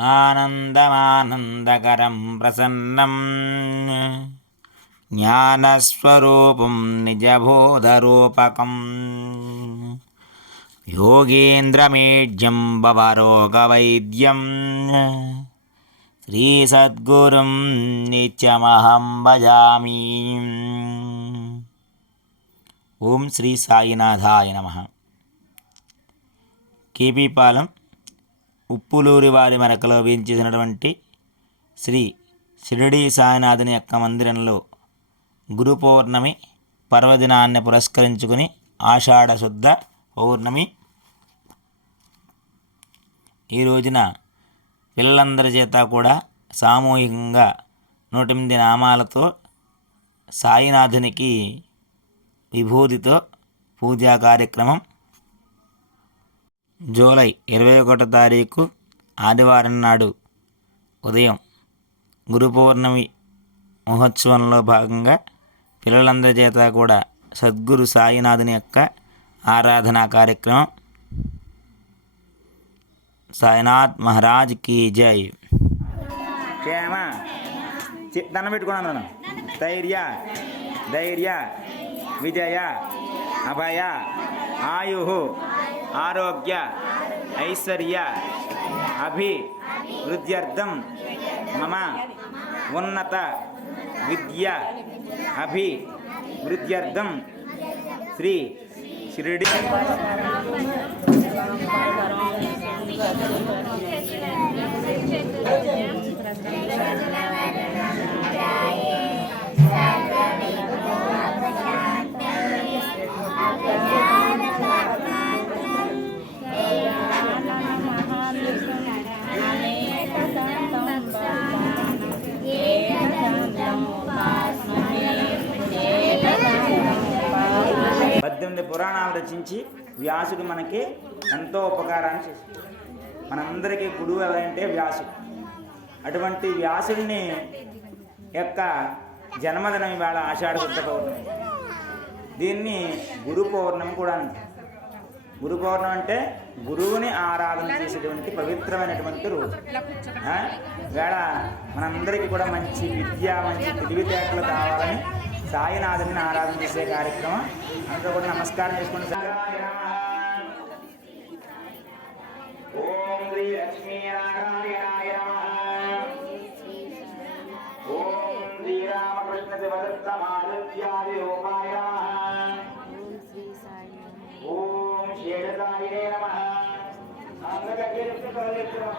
ఆనందమానందకరం ప్రసన్నం. జ్ఞానస్వరూపం నిజబోధరూపకం. యోగేంద్రమేఢ్యం భవరోగవైద్యం శ్రీసద్గురుం నిత్యమహం భజామి. ఓం శ్రీ సాయినాథాయ నమ. కేపీపాలెం ఉప్పులూరి వారి మరకలో వేయించేసినటువంటి శ్రీ షిరిడి సాయినాథుని యొక్క మందిరంలో గురు పౌర్ణమి పర్వదినాన్ని పురస్కరించుకుని ఆషాఢ శుద్ధ పౌర్ణమి ఈ రోజున పిల్లలందరి చేత కూడా సామూహికంగా నూటెనిమిది నామాలతో సాయినాథునికి విభూతితో పూజా కార్యక్రమం జూలై ఇరవై ఒకటో తారీఖు ఆదివారం నాడు ఉదయం గురు పౌర్ణమి మహోత్సవంలో భాగంగా పిల్లలందరి చేత కూడా సద్గురు సాయినాథుని యొక్క ఆరాధనా కార్యక్రమం. సాయినాథ్ మహారాజ్ కీ జై. క్షేమ. దండం పెట్టుకున్నాను ధైర్య. ధైర్య. విజయ. అభయ. ఆయు ఆరోగ్య ఐశ్వర్య అభివృద్ధ్యర్థం మమ ఉన్నత విద్య అభివృద్ధ్యర్థం శ్రీ షిరిడి. వ్యాసుడు మనకి ఎంతో ఉపకారాన్ని చేశాడు మనందరికీ గురువు ఎవరంటే వ్యాసుడు. అటువంటి వ్యాసుడిని యొక్క జన్మదినం ఇవాళ ఆషాఢ శుద్ధ పౌర్ణమి. దీన్ని గురు పౌర్ణమి కూడా అంటారు. గురు పౌర్ణమి అంటే గురువుని ఆరాధన చేసేటువంటి పవిత్రమైనటువంటి రోజు. వేళ మనందరికీ కూడా మంచి విద్య మంచి తెలివితేటలు కావాలని సాయినాథుని ఆరాధన చేసే కార్యక్రమం అందరూ కూడా నమస్కారం చేసుకోండి ఓం శ్రీ లక్ష్మీనారాయణాయ నమః. ఓం శ్రీరామకృష్ణ దేవదత్త మారుత్యాది రూపాయ ఓం శేషసాయినే నమః. అందరూ గట్టిగా చెప్తే కళ్ళు చెప్తున్నాం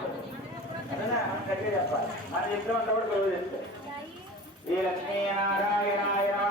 అదనా మనం చెప్పాలి. మనం అంతా కూడా కళ్ళు చెప్తారు శ్రీ లక్ష్మీనారాయణాయ నమ.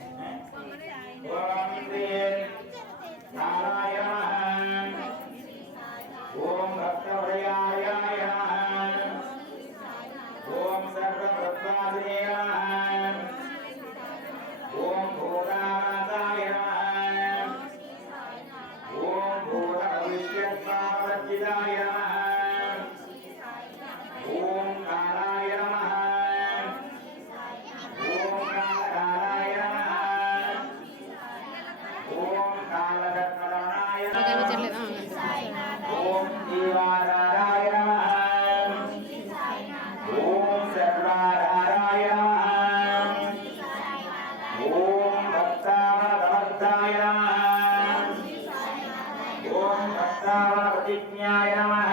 ఓం భక్తావన ప్రతిజ్ఞాయ నమః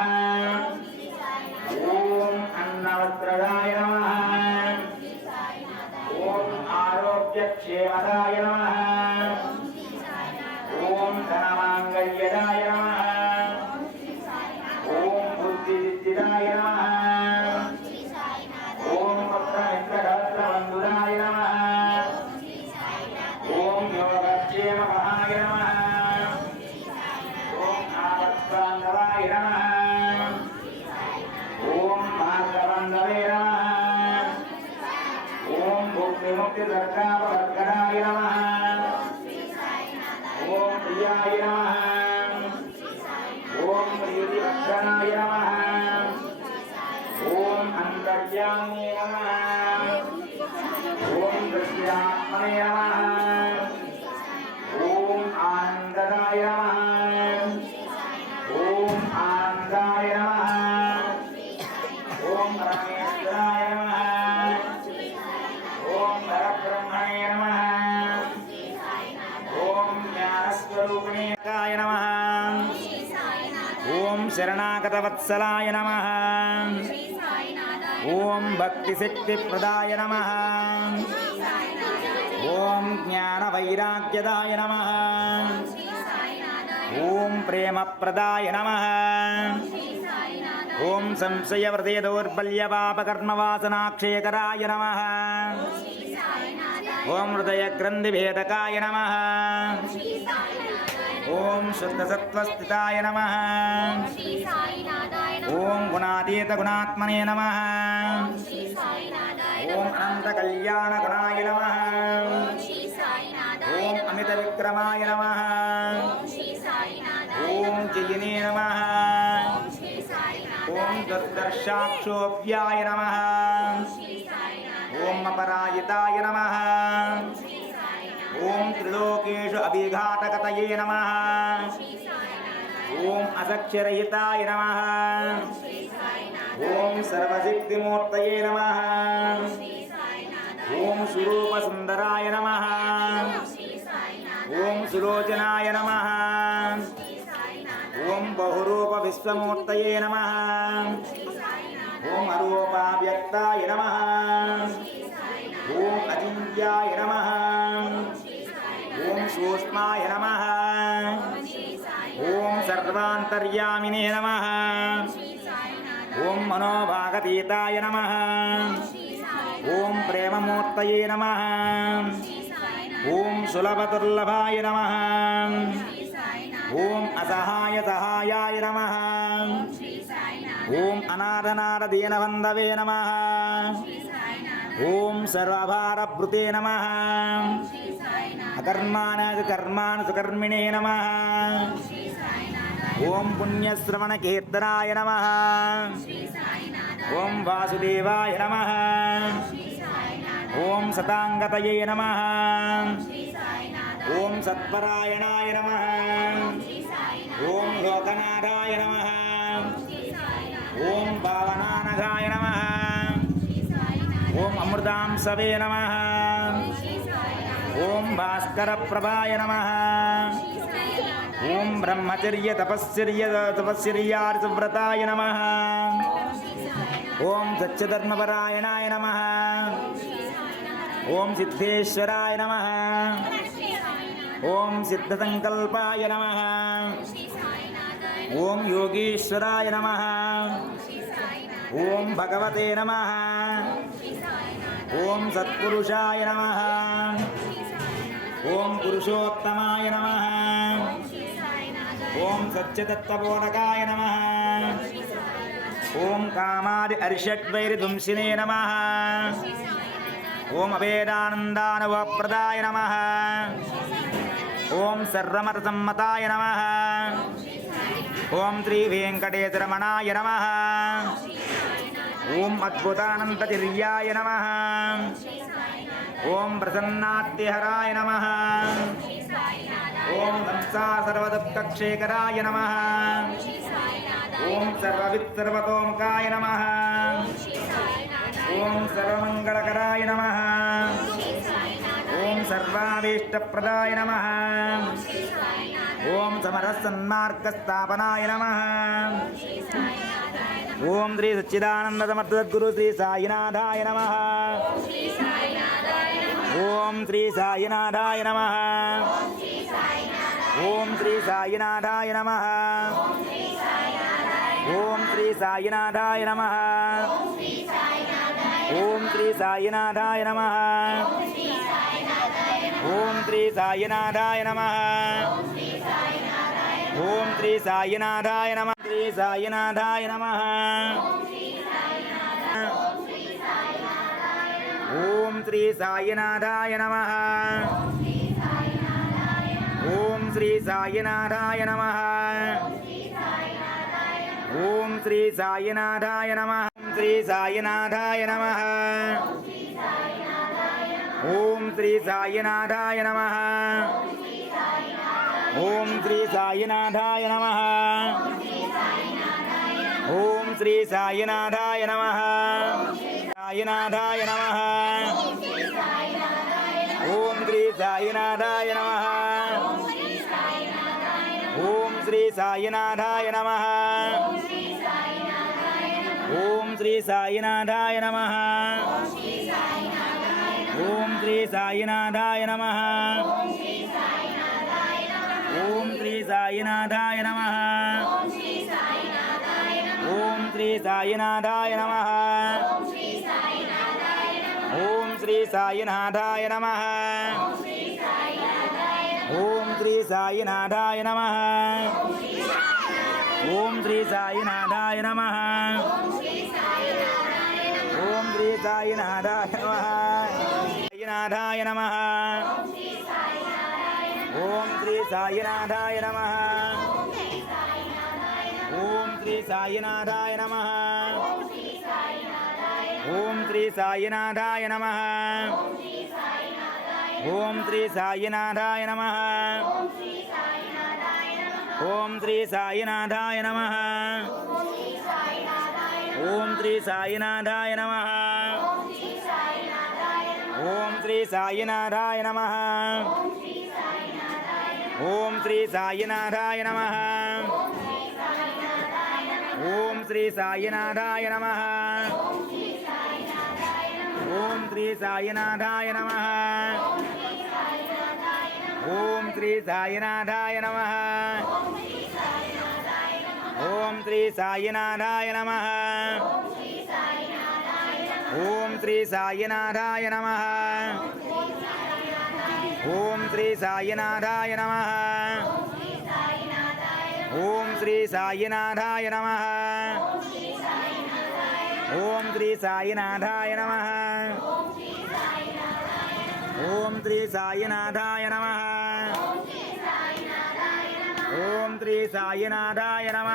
ఓం అన్నవస్త్రదాయ నమః ఓం ఆరోగ్యక్షేమదాయ నమః ఓం ధనమాంగళ్యదాయ నమః ఓం బుద్ధిసిద్ధిదాయ నమః ఓం భక్తమిత్రగత్రబంధురాయ నమః ఓం శ్రీ దుర్గాపవర్గణాయ నమ ఓం ప్రియాయ నమ ఓం ప్రీతివర్ధనాయ నమ ఓం అంతర్యామియ నమ ఓం దృష్ట్యాత్మనే నమ శరణాగతవత్సలాయ నమ ఓం భక్తిశక్తిప్రదాయ నమ ఓం జ్ఞానవైరాగ్యదాయ నమ ఓం ప్రేమప్రదాయ నమ ఓం సంశయవ్రతే దౌర్బల్యపాపకర్మవాసనాక్షయకరాయ నమ ఓం హృదయగ్రంథిభేదకాయ నమ ఓం శుద్ధసత్వస్థితాయ నమ. ఓం గుణాతీతగుణాత్మనే నమ. ఓం అనంతకళ్యాణగుణాయ నమ. ఓం అమితవిక్రమాయ నమ. ఓం జయినే నమ. ఓం దుర్దర్శాక్షోభ్యాయ నమ. ఓం అపరాజితాయ నమ. ఓం త్రిలోకేషు అభిఘాటకతయే నమ. ఓం అసక్షరహితాయ నమ. ఓం సర్వశక్తిమూర్తయే నమ. ఓం స్వరూపసుందరాయ నమ. ఓం సులోచనాయ నమ. ఓం బహురూప విశ్వమూర్తయే నమ. ఓం అరూపావ్యక్తాయ నమ. ఓం అజింత్యాయ నమ. సూక్ష్మాయ నమ ఓం సర్వాంతర్యామినే నమ ఓం మనోభాగతీతాయ నమ ఓం ప్రేమమూర్తయే నమ ఓం సులభదుర్లభాయ నమ ఓం అసహాయ సహాయాయ నమ ఓం అనాథనాథ దీనబంధవే నమ ఓం సర్వభారభృతే నమ అకర్మాణ కర్మాను సుకర్మిణే నమ ఓం పుణ్యశ్రవణ కీర్తనాయ నమ ఓం వాసుదేవాయ నమ ఓం సతాంగతయే నమ ఓం సత్పరాయణాయ నమ ఓం లోకనాథాయ నమ ఓం భావనానఘాయ నమ ఓం అమృతాంసవే నమ ఓం భాస్కర ప్రభాయ నమ. ఓం బ్రహ్మచర్య తపశ్చర్య తపశ్చర్యాది నమ. ఓం సత్యధర్మపరాయణాయ నమ. ఓం సిద్ధేశ్వరాయ నమ. ఓం సిద్ధసంకల్పాయ నమ. ఓం యోగీశ్వరాయ నమ. ఓం భగవతే నమ. ఓం సత్పురుషాయ నమ. ఓం పురుషోత్తమాయ నమ. ఓం సత్యదత్తబోధకాయ నమ. ఓం కామాది అరిషడ్వైరిధుంసినే నమ. ఓం అభేదానందానుభవప్రదాయ నమ. ఓం సర్వమతసమ్మతాయ నమ. ఓం శ్రీ వెంకటేశ్వరమణాయ నమ. ఓం అద్భుతానందతిర్యాయ నమ. ఓం ప్రసన్నాత్తిహరాయ నమ. ఓం హంసాసర్వదక్షేకరాయ నమ. ఓం సర్వవిత్సర్వతోముఖాయ నమ. ఓం సర్వమంగళకరాయ నమ. ఓం సర్వాభీష్టప్రదాయ నమ. ఓం సమరసన్మార్గస్థాపనాయ నమ. ఓం శ్రీ సచ్చిదానంద సమర్థ సద్గురు శ్రీ సాయినాథాయ నమ. ఓం శ్రీ సాయినాథాయ నమ. ఓం శ్రీ సాయినాథాయ నమ. ఓం శ్రీ సాయినాథాయ నమ. ఓం శ్రీ సాయినాథాయ నమ. ఓం శ్రీ సాయినాథాయ నమ. ఓం శ్రీ సాయినాథాయ నమ. శ్రీ సాయినాథాయ నమ. ఓం శ్రీ సాయినాథాయ నమ. ఓం శ్రీ సాయినాథాయ నమ. ఓం శ్రీ సాయినాథాయ నమ. శ్రీ సాయినాథాయ నమ. ఓం శ్రీ సాయినాథాయ నమ. ఓం శ్రీ సాయినాథాయ నమ. ఓం శ్రీ సాయినాథాయ నమ. సాయినాథాయ నమ. ఓం శ్రీ సాయినాథాయ నమ. ఓం శ్రీ సాయినాథాయ నమ. ఓం శ్రీ సాయినాథాయ నమ. ఓం శ్రీ సాయినాథాయ నమ. ఓం శ్రీ సాయినాథాయ నమ. శ్రీ సాయినాథాయ నమ ఓం శ్రీ సాయినాథాయ నమ ఓం శ్రీ సాయినాథాయ నమ ఓం శ్రీ సాయినాథాయ నమ ఓం శ్రీ సాయినాథాయ నమ సాయినాథాయ నమ ఓం శ్రీ సాయినాథాయ నమ ఓం శ్రీ సాయినాథాయ నమ. ఓం శ్రీ సాయినాథాయ నమ. ఓం శ్రీ సాయినాథాయ నమ. ఓం శ్రీ సాయినాథాయ నమ. ఓం శ్రీ సాయినాథాయ నమ. ఓం శ్రీ సాయినాథాయ నమ. ఓం శ్రీ సాయినాథాయ నమ. శ్రీ సాయినాథాయ నమ. ఓం శ్రీ సాయినాథాయ నమ. ఓం శ్రీ సాయినాథాయ నమ. ఓం శ్రీ సాయినాథాయ నమ. ఓం శ్రీ సాయినాథాయ నమ. ఓం శ్రీ సాయినాథాయ నమ. ఓం శ్రీ సాయినాథాయ నమ. ఓం శ్రీ సాయినాథాయ నమ. ఓం శ్రీ సాయినాథాయ నమ. ఓం శ్రీ సాయినాథాయ నమ.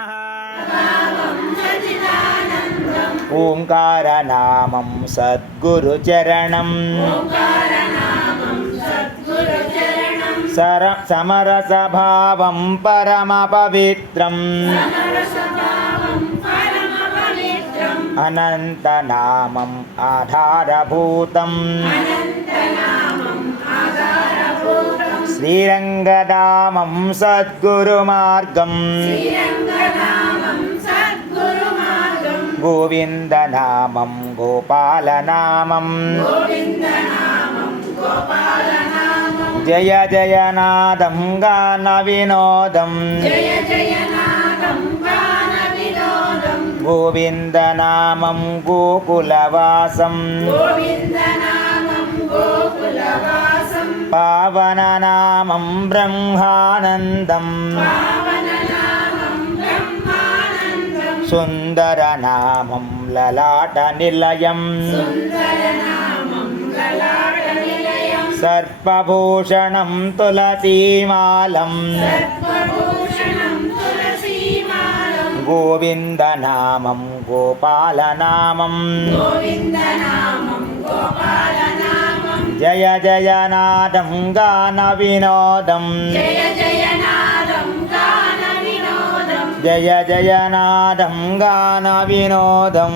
ఓంకారనామం సద్గురుచరణం. సర సమరసభావం పరమపవిత్రం. అనంతనామం ఆధారభూతం శ్రీరంగనామం సద్గురుమార్గం గోవిందనామం గోపాలనామం జయ జయనాదం గాన వినోదం జయ జయనా గోవిందనామం గోకులవాసం. పావననామం బ్రహ్మానందం. సుందరనామం లలాట నిలయం. సర్పభూషణం తులసీమాలం. గోవిందనామం గోపాలనామం. జయ జయనాదం గాన వినోదం. జయ జయనాదం గాన వినోదం.